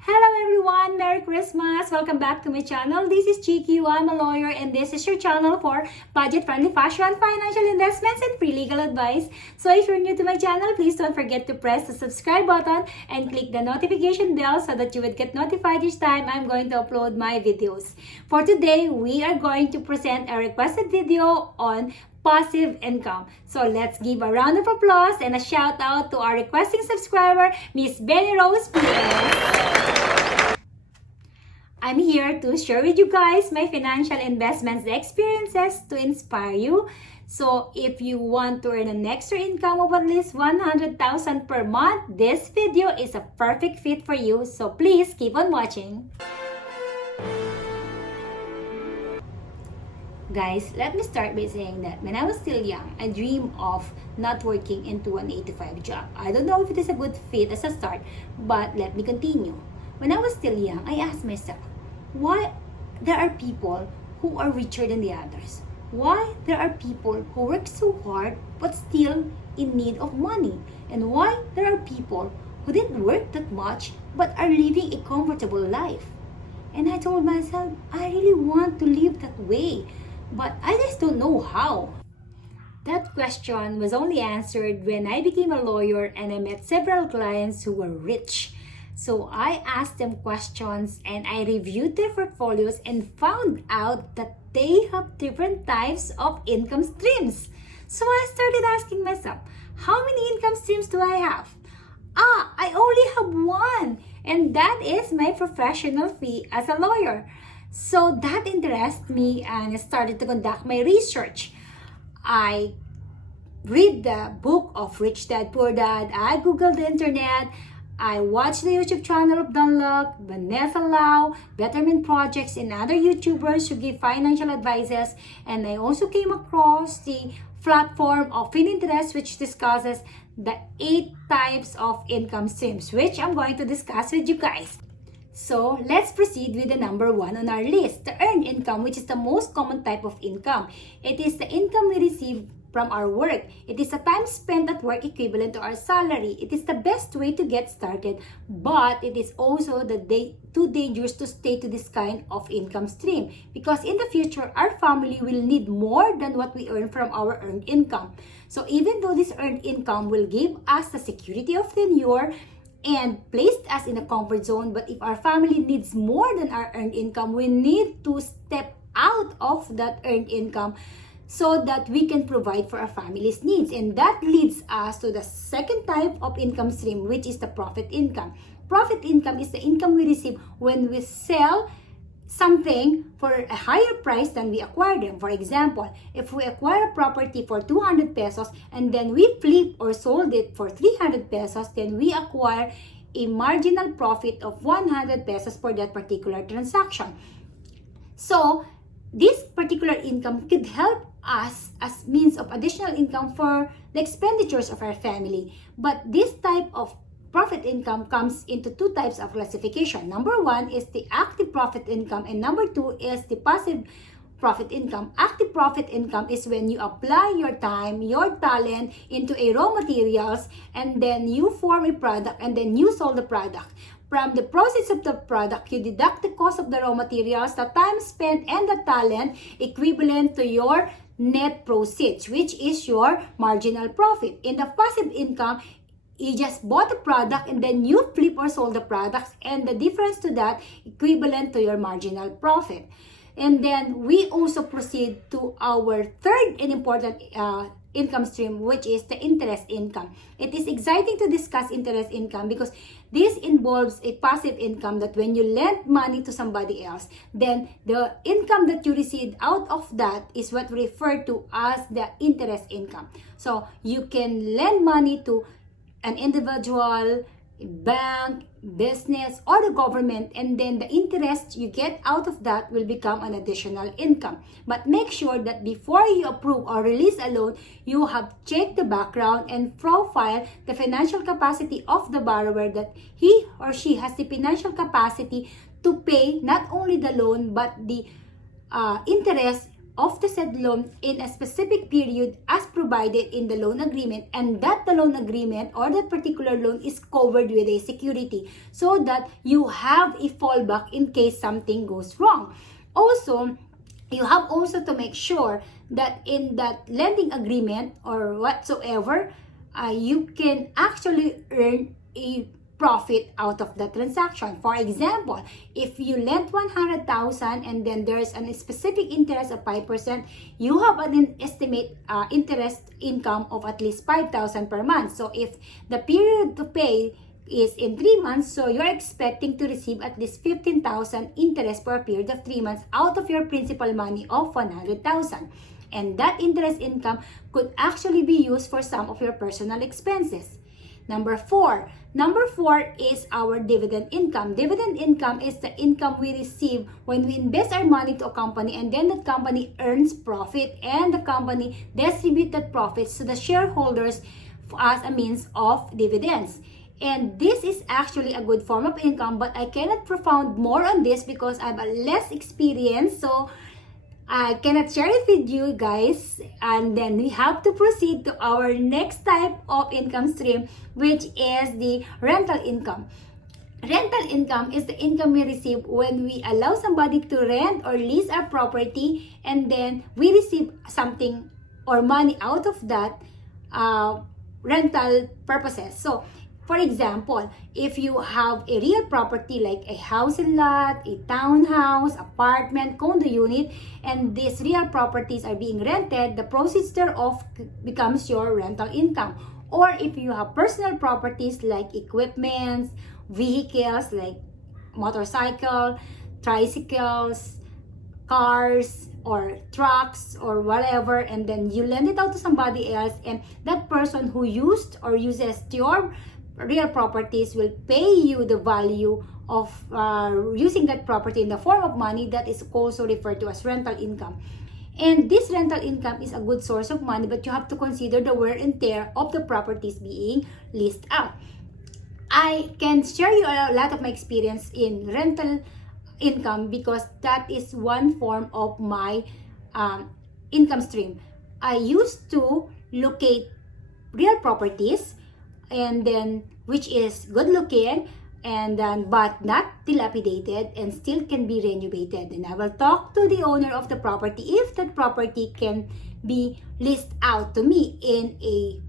Hello everyone! Merry Christmas! Welcome back to my channel. This is GQ. I'm a lawyer and this is your channel for budget-friendly fashion, financial investments, and free legal advice. So if you're new to my channel, please don't forget to press the subscribe button and click the notification bell so that you would get notified each time I'm going to upload my videos. For today, we are going to present a requested video on passive income. So let's give a round of applause and a shout out to our requesting subscriber, Miss Benny Rose PS. I'm here to share with you guys my financial investments experiences to inspire you. So if you want to earn an extra income of at least 100,000 per month, this video is a perfect fit for you. So please keep on watching. Guys, let me start by saying that when I was still young, I dreamed of not working into an 8-to-5 job. I don't know if it is a good fit as a start, but let me continue. When I was still young, I asked myself, why there are people who are richer than the others? Why there are people who work so hard but still in need of money? And why there are people who didn't work that much but are living a comfortable life? And I told myself, I really want to live that way, but I just don't know how. That question was only answered when I became a lawyer and I met several clients who were rich. So I asked them questions and I reviewed their portfolios and found out that they have different types of income streams. So I started asking myself, how many income streams do I have? I only have one, and that is my professional fee as a lawyer. So that interested me and I started to conduct my research. I read the book of Rich Dad Poor Dad. I googled the internet. I watched the YouTube channel of Don Luck, Vanessa Lau, Betterment Projects, and other YouTubers who give financial advices. And I also came across the platform of Fininterest, which discusses the 8 types of income streams, which I'm going to discuss with you guys. So let's proceed with the number 1 on our list, the earned income, which is the most common type of income. It is the income we receive from our work. It is the time spent at work equivalent to our salary. It is the best way to get started, but it is also too dangerous to stay to this kind of income stream because in the future, our family will need more than what we earn from our earned income. So even though this earned income will give us the security of tenure and placed us in a comfort zone, but if our family needs more than our earned income, we need to step out of that earned income so that we can provide for our family's needs. And that leads us to the second type of income stream, which is the profit income. Profit income is the income we receive when we sell something for a higher price than we acquired them. For example, if we acquire a property for 200 pesos and then we flip or sold it for 300 pesos, then we acquire a marginal profit of 100 pesos for that particular transaction. So this particular income could help us as means of additional income for the expenditures of our family. But this type of profit income comes into 2 types of classification. Number 1 is the active profit income and number 2 is the passive profit income. Active profit income is when you apply your time, your talent into a raw materials and then you form a product and then you sold the product. From the process of the product, you deduct the cost of the raw materials, the time spent, and the talent equivalent to your net proceeds, which is your marginal profit. In the passive income, you just bought the product and then you flip or sold the products and the difference to that equivalent to your marginal profit. And then we also proceed to our third and important income stream, which is the interest income. It is exciting to discuss interest income because this involves a passive income that when you lend money to somebody else, then the income that you receive out of that is what we refer to as the interest income. So you can lend money to an individual, bank, business, or the government, and then the interest you get out of that will become an additional income. But make sure that before you approve or release a loan, you have checked the background and profile the financial capacity of the borrower, that he or she has the financial capacity to pay not only the loan but the interest of the said loan in a specific period as provided in the loan agreement, and that the loan agreement or that particular loan is covered with a security so that you have a fallback in case something goes wrong. Also, you have also to make sure that in that lending agreement or whatsoever, you can actually earn a profit out of the transaction. For example, if you lent 100,000 and then there's a specific interest of 5%, you have an estimate interest income of at least 5,000 per month. So if the period to pay is in 3 months, so you're expecting to receive at least 15,000 interest per period of 3 months out of your principal money of 100,000. And that interest income could actually be used for some of your personal expenses. Number four is our dividend income. Dividend income is the income we receive when we invest our money to a company, and then that company earns profit and the company distributes that profits to the shareholders as a means of dividends. And this is actually a good form of income, but I cannot profound more on this because I have a less experience, so I cannot share it with you guys. And then we have to proceed to our next type of income stream, which is the rental income. Rental income is the income we receive when we allow somebody to rent or lease our property, and then we receive something or money out of that rental purposes. So, for example, if you have a real property like a house and lot, a townhouse, apartment, condo unit, and these real properties are being rented, the proceeds thereof becomes your rental income. Or if you have personal properties like equipments, vehicles like motorcycle, tricycles, cars, or trucks, or whatever, and then you lend it out to somebody else, and that person who used or uses your real properties will pay you the value of using that property in the form of money. That is also referred to as rental income. And this rental income is a good source of money, but you have to consider the wear and tear of the properties being leased out. I can share you a lot of my experience in rental income because that is one form of my income stream. I used to locate real properties, and then which is good looking and then but not dilapidated and still can be renovated, and I will talk to the owner of the property if that property can be leased out to me in a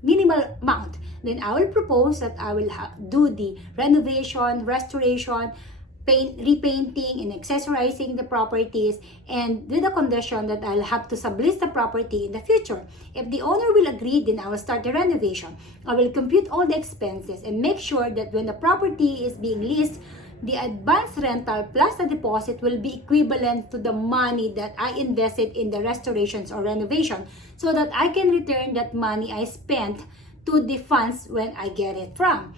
minimal amount. Then I will propose that I will do the renovation, restoration, repainting and accessorizing the properties, and with the condition that I'll have to sublease the property in the future. If the owner will agree, then I will start the renovation. I will compute all the expenses and make sure that when the property is being leased, the advance rental plus the deposit will be equivalent to the money that I invested in the restorations or renovation, so that I can return that money I spent to the funds when I get it from.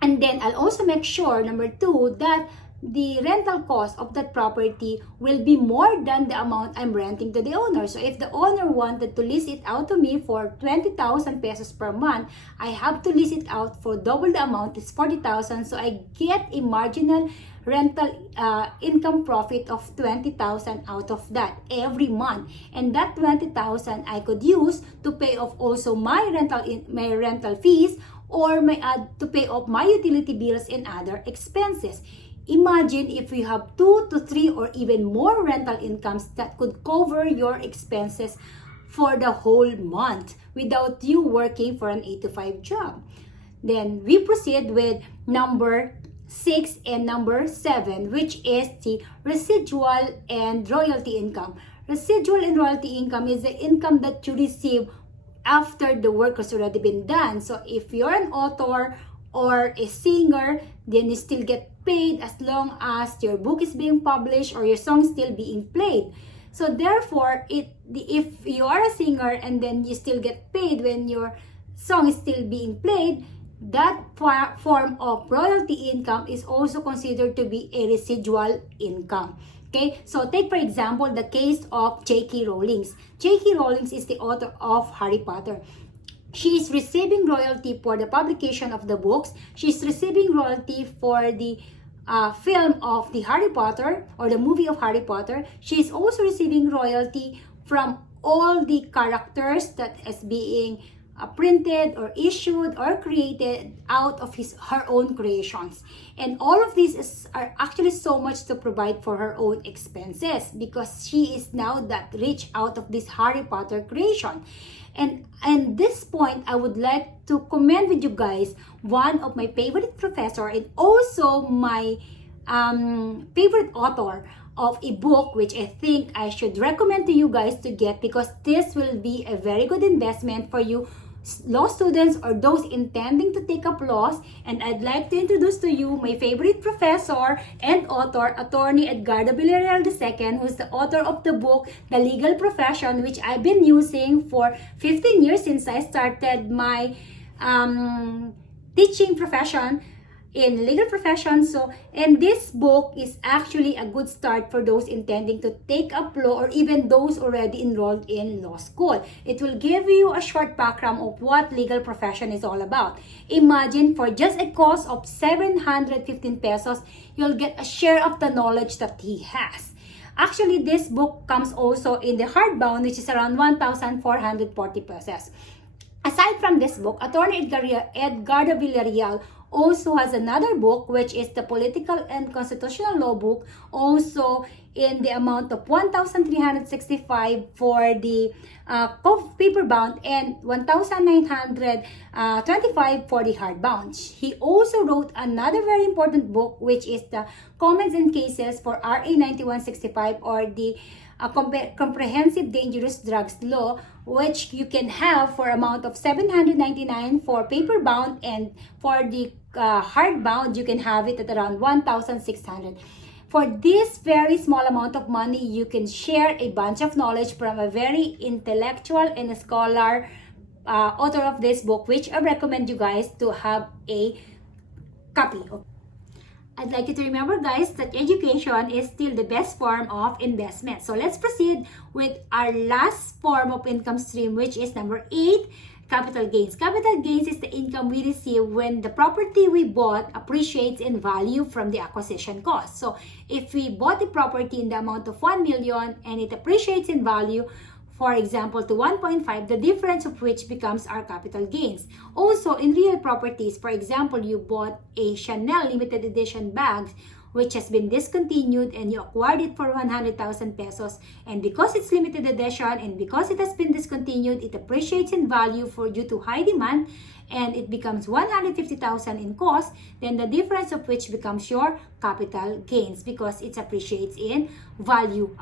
And then I'll also make sure, number two, that the rental cost of that property will be more than the amount I'm renting to the owner. So if the owner wanted to lease it out to me for 20,000 pesos per month, I have to lease it out for double the amount, it's 40,000. So I get a marginal rental income profit of 20,000 out of that every month. And that 20,000 I could use to pay off also my rental fees, or to pay off my utility bills and other expenses. Imagine if you have 2 to 3 or even more rental incomes that could cover your expenses for the whole month without you working for an 8 to 5 job. Then we proceed with number 6 and number 7, which is the residual and royalty income. Residual and royalty income is the income that you receive after the work has already been done. So if you're an author or a singer, then you still get paid as long as your book is being published or your song is still being played. So therefore, if you are a singer and then you still get paid when your song is still being played, that form of royalty income is also considered to be a residual income. Okay, so take for example the case of J.K. Rowling. J.K. Rowling is the author of Harry Potter. She is receiving royalty for the publication of the books. She is receiving royalty for the film of the Harry Potter or the movie of Harry Potter, she is also receiving royalty from all the characters that is being printed or issued or created out of her own creations. And all of these are actually so much to provide for her own expenses because she is now that rich out of this Harry Potter creation. And this point, I would like to comment with you guys one of my favorite professor and also my favorite author of a book which I think I should recommend to you guys to get, because this will be a very good investment for you law students or those intending to take up laws. And I'd like to introduce to you my favorite professor and author, Attorney Edgardo Villarreal II, who's the author of the book The Legal Profession, which I've been using for 15 years since I started my teaching profession in legal profession. So, and this book is actually a good start for those intending to take up law or even those already enrolled in law school. It will give you a short background of what legal profession is all about. Imagine for just a cost of 715 pesos, you'll get a share of the knowledge that he has. Actually, this book comes also in the hardbound, which is around 1,440 pesos. Aside from this book, Attorney Edgardo Villarreal also has another book, which is the Political and Constitutional Law book, also in the amount of 1,365 for the paperbound and 1,925 for the hardbound. He also wrote another very important book, which is the Comments and Cases for RA 9165 or the Comprehensive Dangerous Drugs Law, which you can have for amount of 799 for paperbound, and for the hardbound you can have it at around 1,600. For this very small amount of money, you can share a bunch of knowledge from a very intellectual and a scholar author of this book, which I recommend you guys to have a copy of. I'd like you to remember, guys, that education is still the best form of investment. So let's proceed with our last form of income stream, which is number 8, capital gains. Capital gains is the income we receive when the property we bought appreciates in value from the acquisition cost. So if we bought the property in the amount of 1 million and it appreciates in value, for example, to 1.5, the difference of which becomes our capital gains. Also, in real properties, for example, you bought a Chanel limited edition bag which has been discontinued and you acquired it for 100,000 pesos, and because it's limited edition and because it has been discontinued, it appreciates in value due to high demand and it becomes 150,000 in cost, then the difference of which becomes your capital gains because it appreciates in value.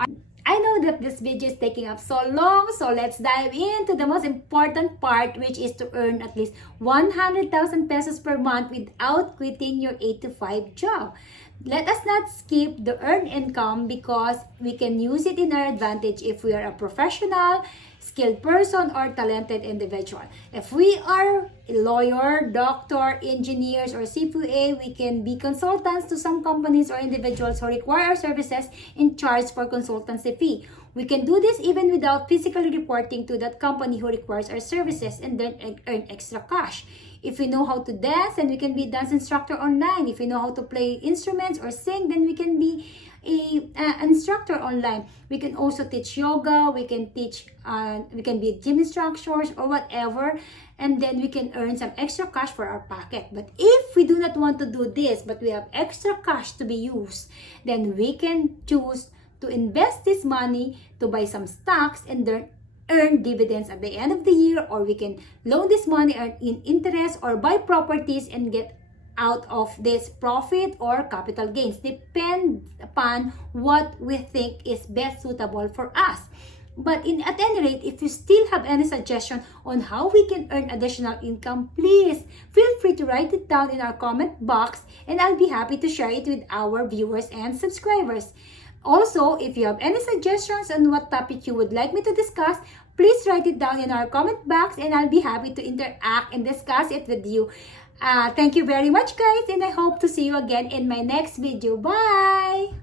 I know that this video is taking up so long, so let's dive into the most important part, which is to earn at least 100,000 pesos per month without quitting your 8 to 5 job. Let us not skip the earned income because we can use it in our advantage if we are a professional, skilled person, or talented individual. If we are a lawyer, doctor, engineers, or CPA, we can be consultants to some companies or individuals who require our services in charge for consultancy fee. We can do this even without physically reporting to that company who requires our services and then earn extra cash. If we know how to dance, then we can be a dance instructor online. If we know how to play instruments or sing, then we can be an instructor online. We can also teach yoga, we can be gym instructors or whatever, and then we can earn some extra cash for our pocket. But if we do not want to do this, but we have extra cash to be used, then we can choose to invest this money to buy some stocks and then earn dividends at the end of the year, or we can loan this money, earn in interest, or buy properties and get out of this profit or capital gains. Depends upon what we think is best suitable for us. But at any rate, if you still have any suggestion on how we can earn additional income, please feel free to write it down in our comment box and I'll be happy to share it with our viewers and subscribers. Also, if you have any suggestions on what topic you would like me to discuss, please write it down in our comment box and I'll be happy to interact and discuss it with you. Thank you very much, guys, and I hope to see you again in my next video. Bye!